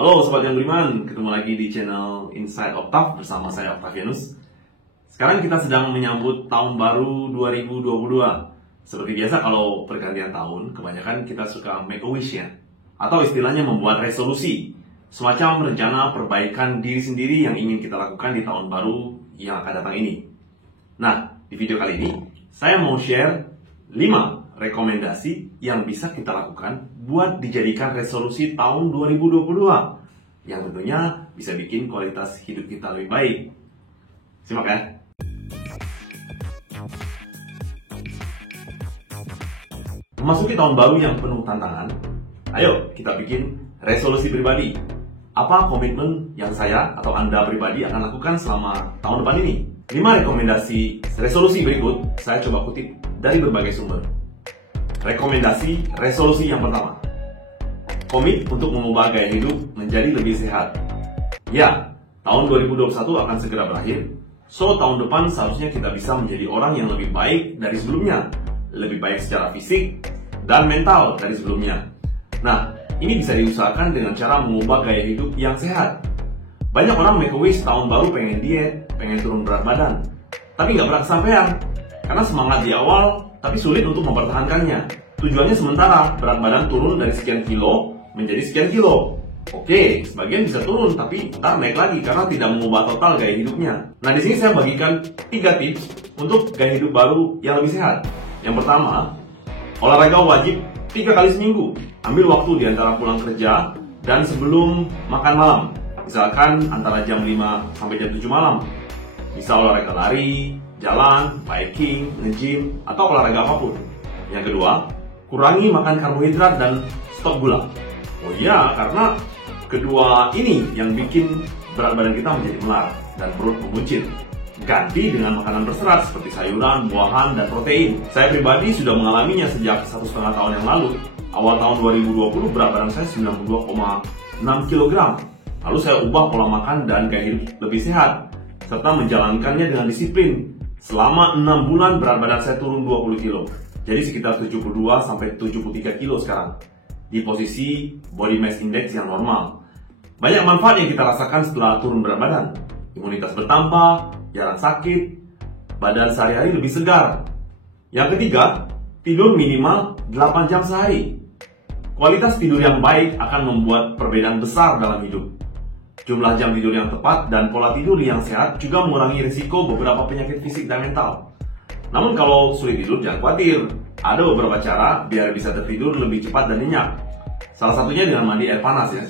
Halo Sobat yang beriman, ketemu lagi di channel Inside Octav bersama saya Octavianus. Sekarang kita sedang menyambut tahun baru 2022. Seperti biasa kalau pergantian tahun, kebanyakan kita suka make a wish ya, atau istilahnya membuat resolusi, semacam rencana perbaikan diri sendiri yang ingin kita lakukan di tahun baru yang akan datang ini. Nah, di video kali ini saya mau share 5 rekomendasi yang bisa kita lakukan buat dijadikan resolusi tahun 2022 yang tentunya bisa bikin kualitas hidup kita lebih baik. Simak ya. Memasuki tahun baru yang penuh tantangan, ayo kita bikin resolusi pribadi. Apa komitmen yang saya atau Anda pribadi akan lakukan selama tahun depan ini? 5 rekomendasi resolusi berikut saya coba kutip dari berbagai sumber. Rekomendasi resolusi yang pertama, komit untuk mengubah gaya hidup menjadi lebih sehat. Ya, tahun 2021 akan segera berakhir, so tahun depan seharusnya kita bisa menjadi orang yang lebih baik dari sebelumnya, lebih baik secara fisik dan mental dari sebelumnya. Nah, ini bisa diusahakan dengan cara mengubah gaya hidup yang sehat. Banyak orang make a wish tahun baru pengen diet, pengen turun berat badan, tapi nggak pernah kesampaian karena semangat di awal tapi sulit untuk mempertahankannya. Tujuannya sementara, berat badan turun dari sekian kilo menjadi sekian kilo. Oke, sebagian bisa turun, tapi ntar naik lagi karena tidak mengubah total gaya hidupnya. Nah, di sini saya bagikan 3 tips untuk gaya hidup baru yang lebih sehat. Yang pertama, olahraga wajib 3 kali seminggu. Ambil waktu di antara pulang kerja dan sebelum makan malam. Misalkan antara jam 5 sampai jam 7 malam. Bisa olahraga lari, jalan, biking, nge-gym, atau olahraga apapun. Yang kedua, kurangi makan karbohidrat dan stop gula. Oh iya, karena kedua ini yang bikin berat badan kita menjadi melar dan perut membuncit. Ganti dengan makanan berserat seperti sayuran, buahan, dan protein. Saya pribadi sudah mengalaminya sejak 1,5 tahun yang lalu. Awal tahun 2020 berat badan saya 92,6 kg. Lalu saya ubah pola makan dan gaya hidup lebih sehat, serta menjalankannya dengan disiplin. Selama 6 bulan berat badan saya turun 20 kilo. Jadi sekitar 72 sampai 73 kilo sekarang. Di posisi body mass index yang normal. Banyak manfaat yang kita rasakan setelah turun berat badan. Imunitas bertambah, jarang sakit, badan sehari-hari lebih segar. Yang ketiga, tidur minimal 8 jam sehari. Kualitas tidur yang baik akan membuat perbedaan besar dalam hidup. Jumlah jam tidur yang tepat dan pola tidur yang sehat juga mengurangi risiko beberapa penyakit fisik dan mental. Namun kalau sulit tidur, jangan khawatir. Ada beberapa cara biar bisa tertidur lebih cepat dan nyenyak. Salah satunya dengan mandi air panas ya.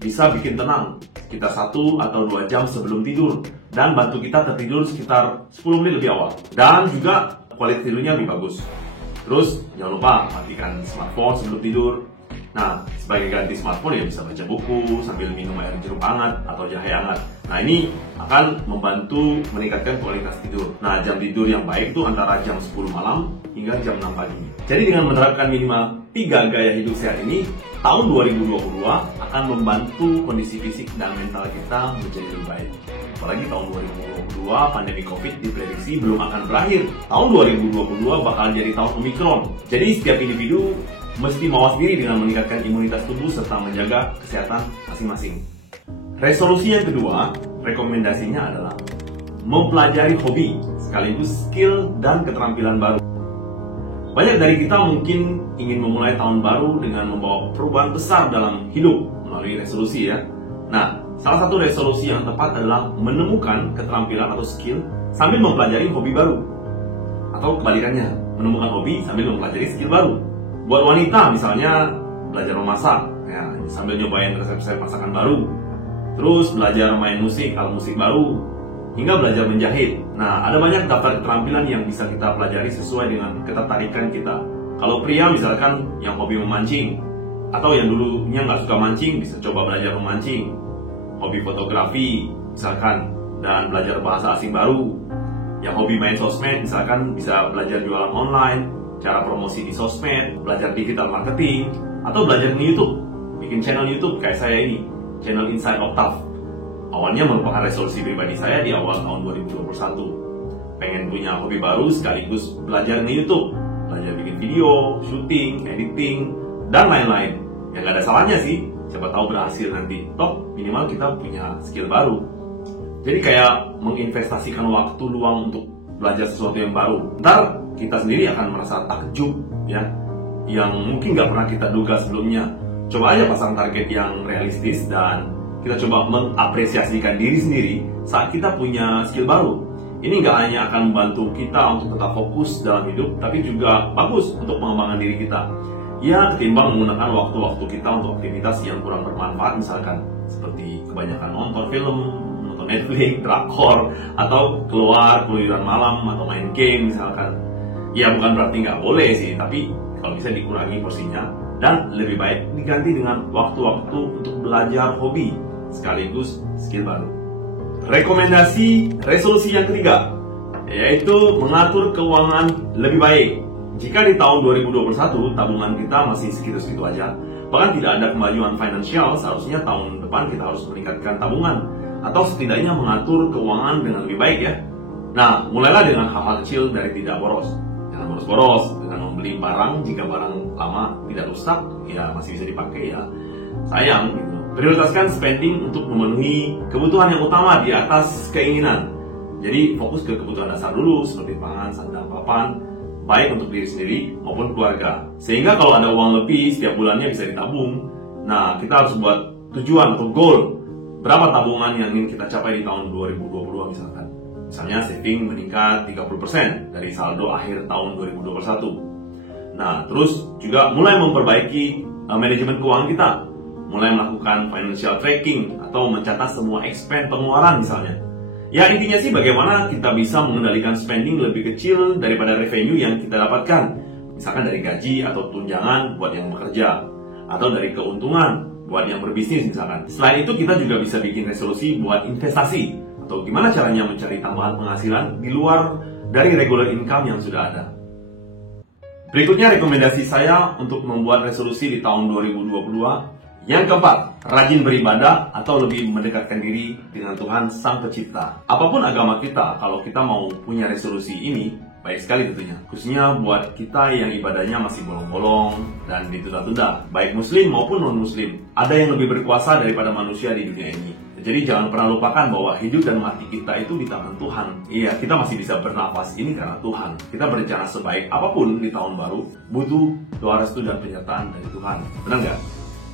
Bisa bikin tenang sekitar 1 atau 2 jam sebelum tidur dan bantu kita tertidur sekitar 10 menit lebih awal. Dan juga kualitas tidurnya lebih bagus. Terus jangan lupa matikan smartphone sebelum tidur. Nah, sebagai ganti smartphone ya bisa baca buku sambil minum air jeruk hangat atau jahe hangat. Nah, ini akan membantu meningkatkan kualitas tidur. Nah, jam tidur yang baik itu antara jam 10 malam hingga jam 6 pagi. Jadi dengan menerapkan minimal 3 gaya hidup sehat ini, tahun 2022 akan membantu kondisi fisik dan mental kita menjadi lebih baik. Apalagi tahun 2022 pandemi COVID diprediksi belum akan berakhir. Tahun 2022 bakal jadi tahun Omikron. Jadi setiap individu mesti mawas diri dengan meningkatkan imunitas tubuh serta menjaga kesehatan masing-masing. Resolusi yang kedua, rekomendasinya adalah mempelajari hobi sekaligus skill dan keterampilan baru. Banyak dari kita mungkin ingin memulai tahun baru dengan membawa perubahan besar dalam hidup melalui resolusi ya. Nah, salah satu resolusi yang tepat adalah menemukan keterampilan atau skill sambil mempelajari hobi baru. Atau kebalikannya, menemukan hobi sambil mempelajari skill baru. Buat wanita misalnya belajar memasak ya, sambil nyobain resep-resep masakan baru. Terus belajar main musik, alat musik baru, hingga belajar menjahit. Nah, ada banyak daftar keterampilan yang bisa kita pelajari sesuai dengan ketertarikan kita. Kalau pria misalkan yang hobi memancing, atau yang dulunya nggak suka mancing bisa coba belajar memancing. Hobi fotografi misalkan, dan belajar bahasa asing baru. Yang hobi main sosmed misalkan bisa belajar jualan online, cara promosi di sosmed, belajar digital marketing, atau belajar di YouTube, bikin channel YouTube kayak saya ini, channel Inside Octav. Awalnya merupakan resolusi pribadi saya di awal tahun 2021. Pengen punya hobi baru sekaligus belajar di YouTube, belajar bikin video, syuting, editing, dan lain-lain. Ya nggak ada salahnya sih, siapa tahu berhasil nanti. Toh minimal kita punya skill baru. Jadi kayak menginvestasikan waktu luang untuk belajar sesuatu yang baru. Ntar kita sendiri akan merasa takjub ya, yang mungkin nggak pernah kita duga sebelumnya. Coba aja pasang target yang realistis dan kita coba mengapresiasikan diri sendiri saat kita punya skill baru. Ini nggak hanya akan membantu kita untuk tetap fokus dalam hidup, tapi juga bagus untuk mengembangkan diri kita. Ya, ketimbang menggunakan waktu-waktu kita untuk aktivitas yang kurang bermanfaat, misalkan seperti kebanyakan nonton film, nonton Netflix, drakor, atau keluar keluyuran malam atau main game misalkan. Ya bukan berarti nggak boleh sih, tapi kalau bisa dikurangi porsinya dan lebih baik diganti dengan waktu-waktu untuk belajar hobi sekaligus skill baru. Rekomendasi resolusi yang ketiga, yaitu mengatur keuangan lebih baik. Jika di tahun 2021 tabungan kita masih segitu-segitu aja, bahkan tidak ada kemajuan finansial, seharusnya tahun depan kita harus meningkatkan tabungan atau setidaknya mengatur keuangan dengan lebih baik ya. Nah, mulailah dengan hal-hal kecil dari tidak boros. Jangan boros-boros dengan membeli barang jika barang lama tidak rusak, ya masih bisa dipakai ya. Sayang gitu. Prioritaskan spending untuk memenuhi kebutuhan yang utama di atas keinginan. Jadi fokus ke kebutuhan dasar dulu seperti pangan, sandang, papan, baik untuk diri sendiri maupun keluarga. Sehingga kalau ada uang lebih setiap bulannya bisa ditabung. Nah, kita harus buat tujuan atau goal. Berapa tabungan yang ingin kita capai di tahun 2022 misalkan. Misalnya saving meningkat 30% dari saldo akhir tahun 2021. Nah, terus juga mulai memperbaiki manajemen keuangan kita. Mulai melakukan financial tracking atau mencatat semua expense pengeluaran misalnya. Ya intinya sih bagaimana kita bisa mengendalikan spending lebih kecil daripada revenue yang kita dapatkan. Misalkan dari gaji atau tunjangan buat yang bekerja, atau dari keuntungan buat yang berbisnis misalkan. Selain itu kita juga bisa bikin resolusi buat investasi, atau gimana caranya mencari tambahan penghasilan di luar dari regular income yang sudah ada. Berikutnya rekomendasi saya untuk membuat resolusi di tahun 2022. Yang keempat, rajin beribadah atau lebih mendekatkan diri dengan Tuhan Sang Pencipta. Apapun agama kita, kalau kita mau punya resolusi ini, baik sekali tentunya. Khususnya buat kita yang ibadahnya masih bolong-bolong dan ditunda-tunda, baik muslim maupun non-muslim. Ada yang lebih berkuasa daripada manusia di dunia ini. Jadi jangan pernah lupakan bahwa hidup dan mati kita itu di tangan Tuhan. Iya, kita masih bisa bernafas ini karena Tuhan. Kita berencana sebaik apapun di tahun baru, butuh doa restu dan penyertaan dari Tuhan. Benar nggak?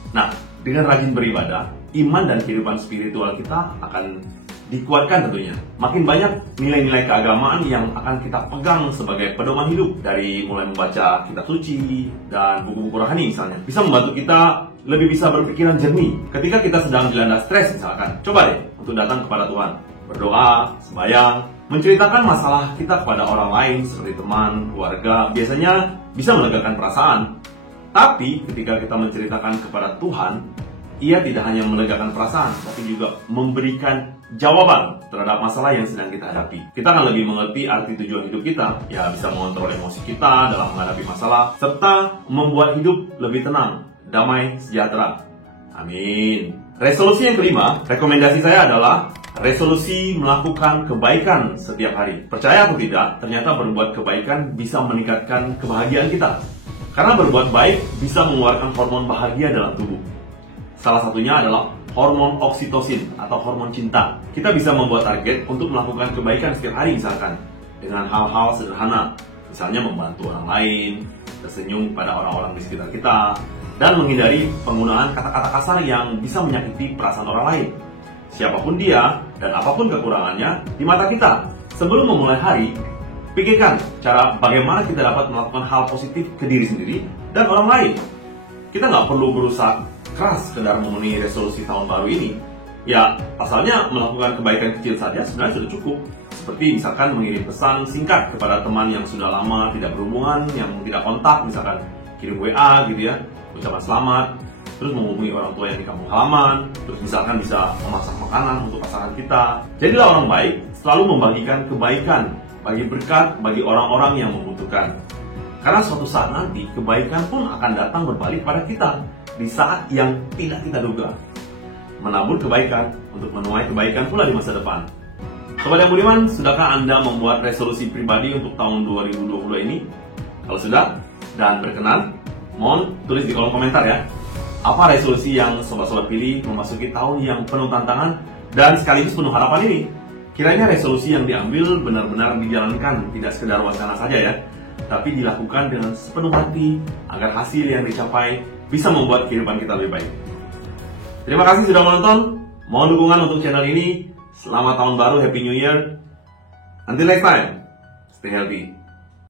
Nah, dengan rajin beribadah, iman dan kehidupan spiritual kita akan dikuatkan tentunya. Makin banyak nilai-nilai keagamaan yang akan kita pegang sebagai pedoman hidup. Dari mulai membaca kitab suci dan buku-buku rohani misalnya, bisa membantu kita lebih bisa berpikiran jernih. Ketika kita sedang dilanda stres misalkan, coba deh untuk datang kepada Tuhan, berdoa, sembahyang, menceritakan masalah kita kepada orang lain seperti teman, keluarga, biasanya bisa melegakan perasaan. Tapi ketika kita menceritakan kepada Tuhan, Ia tidak hanya melegakan perasaan, tapi juga memberikan jawaban terhadap masalah yang sedang kita hadapi. Kita akan lebih mengerti arti tujuan hidup kita, ya bisa mengontrol emosi kita dalam menghadapi masalah, serta membuat hidup lebih tenang, damai, sejahtera. Amin. Resolusi yang kelima, rekomendasi saya adalah resolusi melakukan kebaikan setiap hari. Percaya atau tidak, ternyata berbuat kebaikan bisa meningkatkan kebahagiaan kita. Karena berbuat baik bisa mengeluarkan hormon bahagia dalam tubuh. Salah satunya adalah hormon oksitosin atau hormon cinta. Kita bisa membuat target untuk melakukan kebaikan setiap hari misalkan dengan hal-hal sederhana. Misalnya membantu orang lain, tersenyum pada orang-orang di sekitar kita, dan menghindari penggunaan kata-kata kasar yang bisa menyakiti perasaan orang lain. Siapapun dia dan apapun kekurangannya di mata kita. Sebelum memulai hari, pikirkan cara bagaimana kita dapat melakukan hal positif ke diri sendiri dan orang lain. Kita nggak perlu berusaha keras sekedar memenuhi resolusi tahun baru ini. Ya, asalnya melakukan kebaikan kecil saja sebenarnya sudah cukup. Seperti misalkan mengirim pesan singkat kepada teman yang sudah lama tidak berhubungan, yang tidak kontak, misalkan kirim WA gitu ya, ucapan selamat, terus menghubungi orang tua yang di kampung halaman, terus misalkan bisa memasak makanan untuk pasangan kita. Jadilah orang baik, selalu membagikan kebaikan, bagi berkat bagi orang-orang yang membutuhkan. Karena suatu saat nanti kebaikan pun akan datang berbalik pada kita di saat yang tidak kita duga. Menabur kebaikan untuk menuai kebaikan pula di masa depan. Sobat yang budiman, sudahkah Anda membuat resolusi pribadi untuk tahun 2022 ini? Kalau sudah dan berkenan, mohon tulis di kolom komentar ya. Apa resolusi yang sobat-sobat pilih memasuki tahun yang penuh tantangan dan sekaligus penuh harapan ini? Kiranya resolusi yang diambil benar-benar dijalankan, tidak sekedar wacana saja ya, tapi dilakukan dengan sepenuh hati agar hasil yang dicapai bisa membuat kehidupan kita lebih baik. Terima kasih sudah menonton. Mohon dukungan untuk channel ini. Selamat tahun baru, Happy New Year. Until next time, stay healthy.